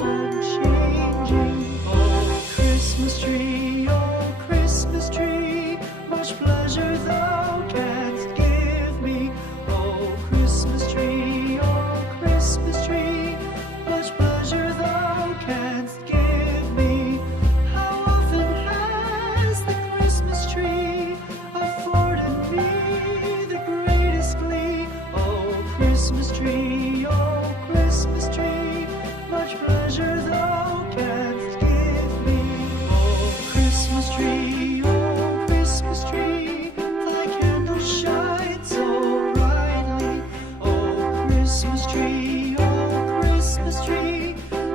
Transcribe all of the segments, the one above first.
unchanging. Oh, Christmas tree, much pleasure thou canst give me. Oh, Christmas tree, much pleasure thou canst give me. How often has the Christmas tree afforded me the greatest glee? Oh, Christmas tree, much pleasure thou canst give me. Oh, Christmas tree, thy candles shine so brightly. Oh, Christmas tree,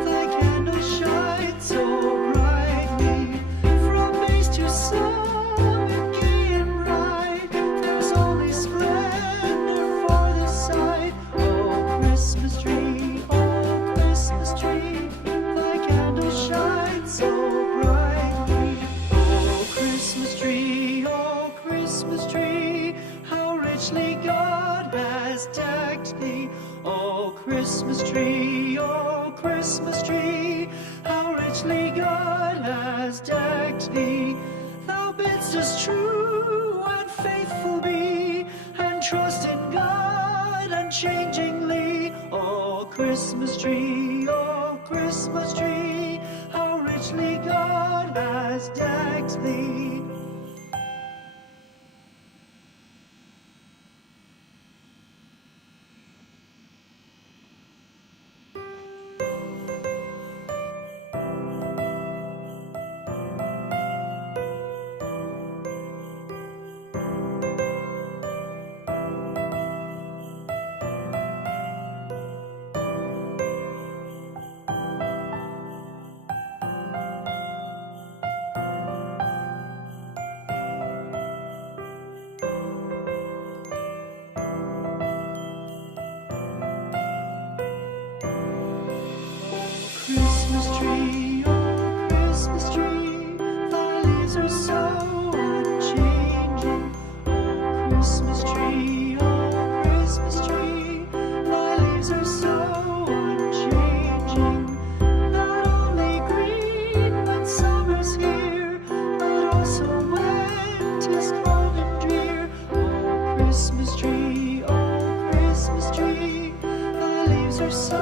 thy candles shine so brightly. From base to summit, gay and bright, there's only splendor for the sight. Oh, Christmas tree, thy candles shine so brightly. Oh, Christmas tree, how richly God has decked thee. Oh, Christmas tree, how richly God has decked thee. Thou bidst us true and faithful be, and trust in God unchangingly. Oh, Christmas tree, how richly God has decked thee. Christmas tree, thy leaves are so unchanging. Oh, Christmas tree, thy leaves are so unchanging. Not only green when summer's here, but also when 'tis cold and drear. Oh, Christmas tree, thy leaves are so